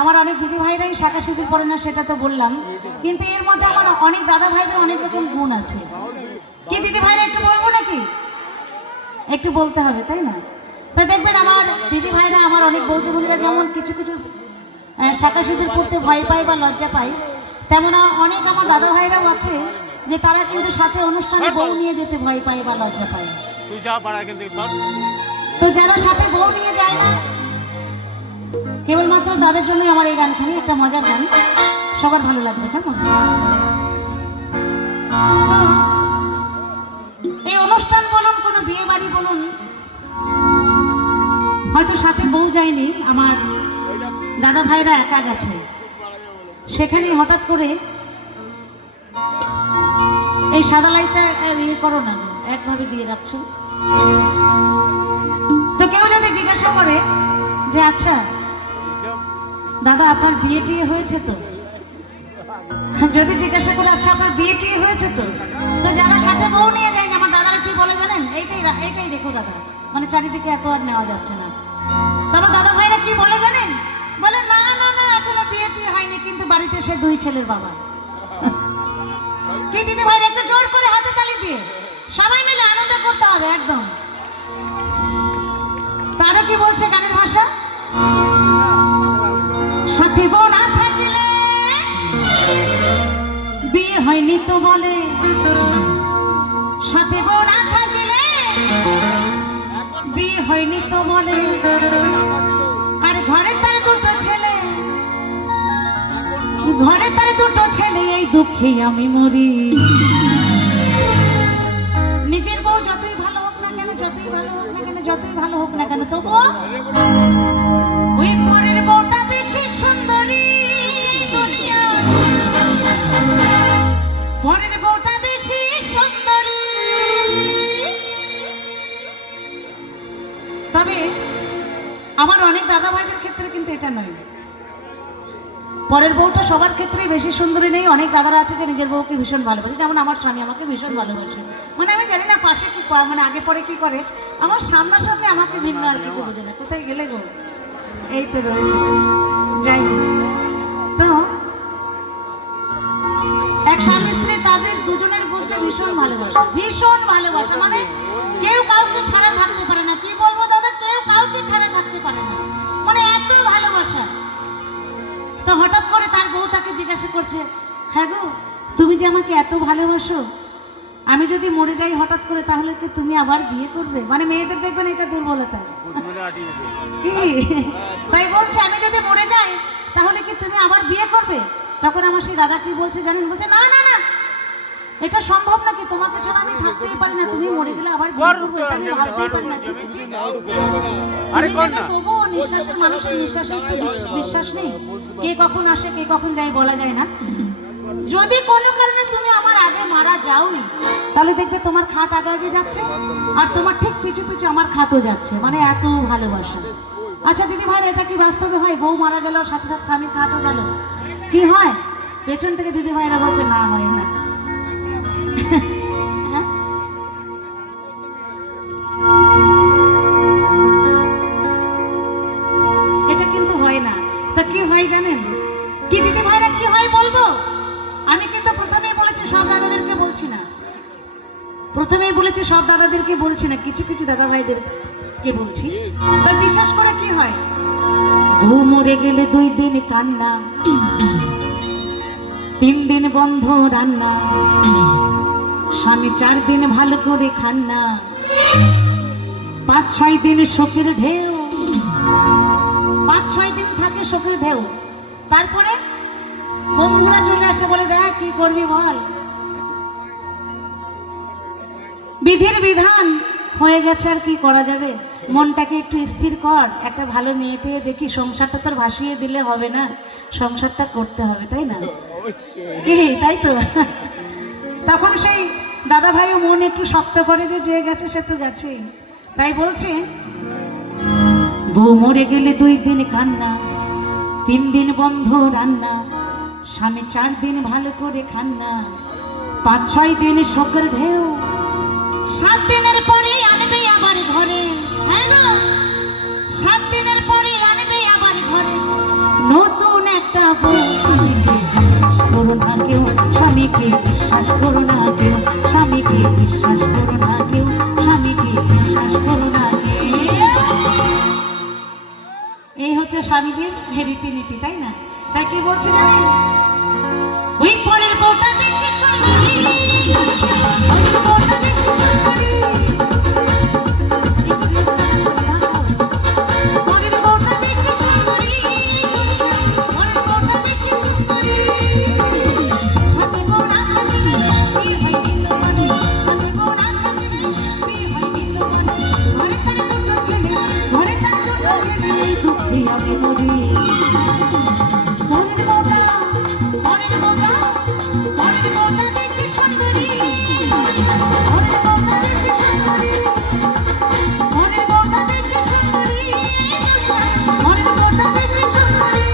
আমার অনেক দিদি ভাইরাই শাঁখা সিঁদুর পরে না, সেটা তো বললাম, কিন্তু এর মধ্যে আমার অনেক দাদা ভাইদের অনেক রকম গুণ আছে। কি দিদি ভাইরা একটু বলবো নাকি? একটু বলতে হবে, তাই না? তো দেখবেন আমার দিদি ভাইরা, আমার অনেক বৌদি বোনেরা যেমন কিছু কিছু শাঁখা সিঁদুর পরতে ভয় পায় বা লজ্জা পায়, তেমন অনেক আমার দাদা ভাইরাও আছে যে তারা কিন্তু সাথে অনুষ্ঠানে বউ নিয়ে যেতে ভয় পায় বা লজ্জা পায়। তো যারা সাথে বউ নিয়ে যায় না, কেবলমাত্র তাদের জন্যই আমার এই গানখানি, একটা মজার গান, সবার ভালো লাগবে। কেমন? এই অনুষ্ঠান বলুন, কোনো বিয়ে বাড়ি বলুন, হয়তো সাথে বউ যায়নি, আমার দাদা ভাইরা একা গেছে, সেখানে হঠাৎ করে এই সাদা লাইটটা ইয়ে করো না, একভাবে দিয়ে রাখছো। তো কেউ যদি জিজ্ঞাসা করে যে আচ্ছা দাদা আপনার বিয়ে টিয়ে হয়েছে তো, যদি জিজ্ঞাসা করে আচ্ছা আপনার বিয়ে টিয়ে হয়েছে তো, তো যারা সাথে বউ নিয়ে যায় না, আমার দাদারা কি বলে জানেন? এইটাই দেখো দাদা, মানে চারিদিকে এত আর নেওয়া যাচ্ছে না। তারপর দাদা ভাইরা কি বলে জানেন? বলে না না না, এখনো বিয়ে টিয়ে হয়নি, কিন্তু বাড়িতে সে 2 ছেলের বাবা। কি দিদি ভাইরা একটু জোর করে হাতে তালি দিয়ে সবাই মিলে আনন্দ করতে হবে একদম। তারও কি বলছে গানের ভাষা? সাথে বউ না থাকলে বিয়ে হয়নি তো বলে, সাথে বউ না থাকলে বিয়ে হয়নি তো বলে, আর ঘরে তার 2 ছেলে, ঘরে তার 2 ছেলে, এই দুঃখে আমি মরি। নিজের বউ যতই ভালো হোক না কেন, যতই ভালো হোক না কেন, যতই ভালো হোক না কেন, তবুও ওই পরের বউটা বেশি সুন্দরী দুনিয়া, পরের বউটা বেশি সুন্দরী। তবে আমার অনেক দাদা ভাইদের ক্ষেত্রে কিন্তু এটা নয়, পরের বউটা সবার ক্ষেত্রেই বেশি সুন্দরী নেই। অনেক দাদারা আছে যে নিজের বউকে ভীষণ ভালোবাসে, যেমন আমার স্বামী আমাকে ভীষণ ভালোবাসে, মানে আমি জানি না পাশে কি মানে আগে পরে কি করে, আমার সামনাসামনি আমাকে ভিন্ন আর কিছু বোঝে না। কোথায় গেলে গো? এই তো রয়েছে। যাই হোক, তো এক স্বামী স্ত্রী তাদের দুজনের মধ্যে ভীষণ ভালোবাসা, ভীষণ ভালোবাসা, মানে কেউ কাউকে ছাড়া থাকতে পারে না। কি বলবো দাদা, কেউ কাউকে ছাড়া থাকতে পারে না, মানে এত ভালোবাসা। তো হঠাৎ করে তার বউ তাকে জিজ্ঞাসা করছে, হ্যাঁ গো তুমি যে আমাকে এত ভালোবাসো, আমি যদি মরে যাই হঠাৎ করে, তাহলে কি তুমি আবার বিয়ে করবে? মানে মেয়েদের দেখবেন এটা দুর্বলতা, কি তাই বলছে আমি যদি মরে যাই তাহলে কি তুমি আবার বিয়ে করবে? তখন আমার সেই দাদা কি বলছে জানেন? বলছে না না না, এটা সম্ভব নাকি, তোমাকে ছাড়া আমি থাকতেই পারি না, তুমি মরে গেলে আবার বিয়ে করবো, এটা আমি ভাবতেই পারি না। তবুও নিঃশ্বাসে, মানুষের নিঃশ্বাসে বিশ্বাস নেই, কে কখন আসে কে কখন যায় বলা যায় না। যদি কোনো কারণে তুমি আমার আগে মারা যাওই, তাহলে দেখবে তোমার খাট আগে আগে যাচ্ছে, আর তোমার ঠিক পিছু পিছু আমার খাটও যাচ্ছে, মানে এত ভালোবাসা। আচ্ছা দিদি ভাই, এটা কি বাস্তবে হয়? বউ মারা গেল সাথে সাথে স্বামী খাটও গেল, কি হয়? পেছন থেকে দিদি ভাইরা বলছে না, হয় না। এটা কিন্তু হয় না। তা কি হয় জানেন? কি দিদি ভাইরা কি হয় বলবো? আমি কিন্তু প্রথমেই বলেছি সব দাদাদেরকে বলছি না, প্রথমেই বলেছি সব দাদাদেরকে বলছি না, কিছু কিছু দাদা ভাইদেরকে বলছি। তো বিশেষ করে কি হয়, বউ মরে গেলে 2 দিন কান্না, 3 দিন বন্ধ রান্না, স্বামী 4 দিন ভালো করে খান না, 5-6 দিন শোকের ঢেউ, 5-6 দিন থাকে শোকের ঢেউ। তারপরে বন্ধুরা চলে আসে, বলে দেখ কি করবি বল, বিধির বিধান হয়ে গেছে, আর কি করা যাবে, মনটাকে একটু স্থির কর, একটা ভালো মেয়েটে দেখি, সংসারটা তোর ভাসিয়ে দিলে হবে না, সংসারটা করতে হবে, তাই না? কি তাই তো? তখন সেই দাদা ভাইও মন একটু শক্ত করে যে গেছে সে তো গেছেই। তাই বলছে, বউ মরে গেলে 2 দিন কান্না, 3 দিন বন্ধ রান্না, স্বামী 4 দিন ভালো করে খান না, 5-6 দিন শোকের ঢেউ, 7 দিনের পরে আনবে আবার ঘরে। হ্যাঁ গো, 7 দিনের পরে আনবে আবার ঘরে নতুন স্বামীদের রীতিনীতি, তাই না? তাই কি বলছে জানেন? ওই পরের বউটা বেশি সুন্দরী, পরের বউটা বেশি সুন্দরী, পরের বউটা বেশি সুন্দরী, পরের বউটা বেশি সুন্দরী, সাথে বউ না থাকলে বিয়ে হয়নি তো মনে, সাথে বউ না থাকলে বিয়ে হয়নি তো মনে, ঘরে তার দুটো ছেলে, ঘরে তার দুটো ছেলে, দুঃখে আমি মরি। পরের বউটা, পরের বউটা, পরের বউটা বেশি সুন্দরী, পরের বউটা বেশি সুন্দরী, পরের বউটা বেশি সুন্দরী, পরের বউটা বেশি সুন্দরী।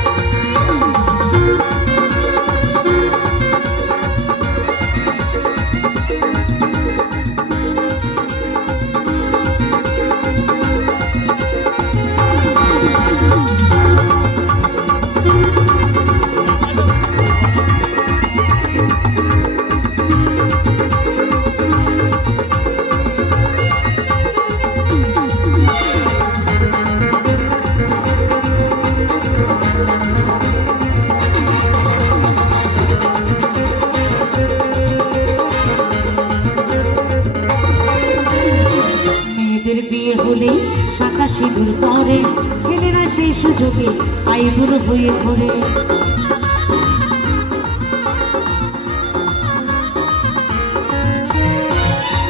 মেয়েদের বিয়ে হলে শাখা সিঁদুর পরে, ছেলেরা সেই সুযোগে আইবুড়ো হয়ে ঘোরে।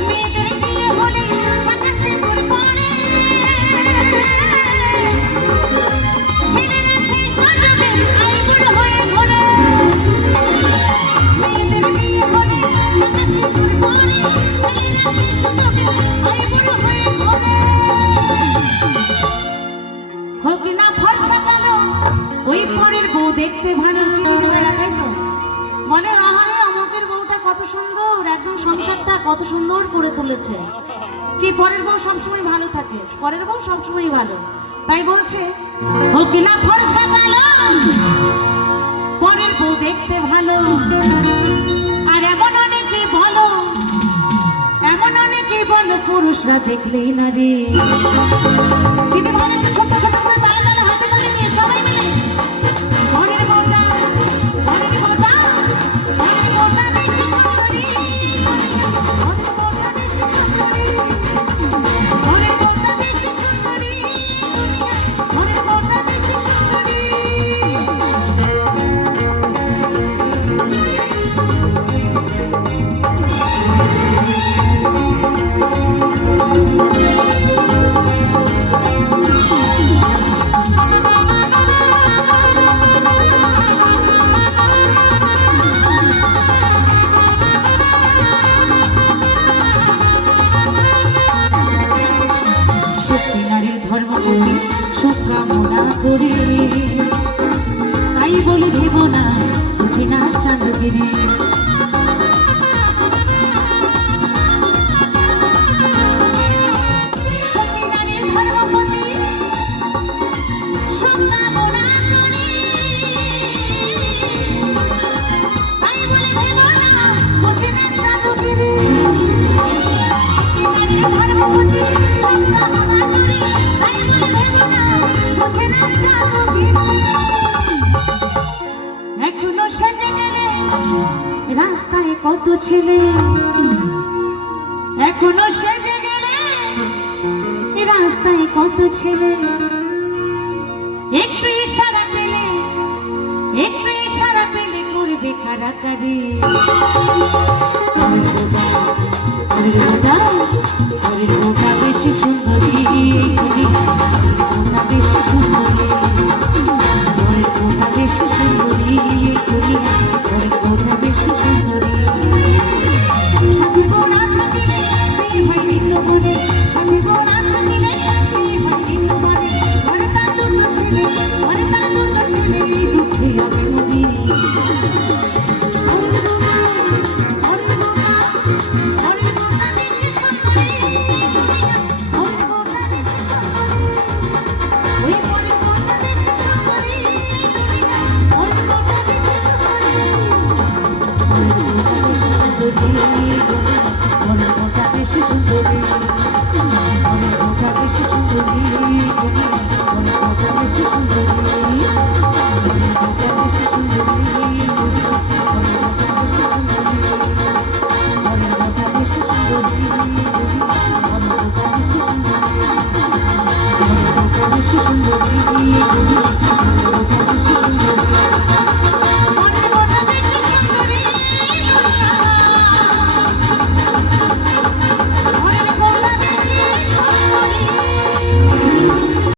মেয়েদের বিয়ে হলে শাখা সিঁদুর পরে, ছেলেরা সেই সুযোগে আইবুড়ো হয়ে ঘোরে। মেয়েদের বিয়ে হলে শাখা সিঁদুর পরে, ছেলেরা সেই সুযোগে আইবুড়ো হয়ে ঘোরে। হোক না ফর্সা কালো, ওই পরের বউ দেখতে ভালো, কি দিদি ভাইরা, তাই তো? বলে আহারে অমুকের বউটা কত সুন্দর, একদম সংসারটা কত সুন্দর করে তুলেছে। কি পরের বউ সবসময় ভালো থাকে, পরের বউ সবসময় ভালো। তাই বলছে হোক না ফর্সা কালো, পরের বউ দেখতে ভালো। আর এমন অনেকে বলো, এমন অনেকে বলো, পুরুষরা দেখলেই না রে। দিদি ভাই একটু ছোট ছোট করে তালে তালে হাতে তালে নিয়ে সবাই মিলে পরের বউটা, পরের বউটা, পরের বউটা বেশি সুন্দরী, পরের বউটা বেশি সুন্দরী, পরের বউটা বেশি সুন্দরী, পরের বউটা বেশি সুন্দরী। সত্যি নারীর ধর্মপতি সুখ কামনা করি, তাই বলি ভেব না বুঝি না চাঁদগিরি। সত্যি নারীর ধর্মপতি সুখ কামনা করি, তাই বলি ভেব না বুঝি না চাঁদগিরি। সত্যি নারীর ধর্মপতি সুখ কামনা করি, তাই বলি ভেব না বুঝি না চাঁদগিরি। এখনো সেজে গেলে রাস্তায় কত ছেলে, এখনো সেজে গেলে রাস্তায় কত ছেলে, একটু ইশারা পেলে, একটু ইশারা পেলে করবে কারাকারি। পরের বউটা, পরের বউটা বেশি সুন্দরী, পরের বউটা বেশি সুন্দরী।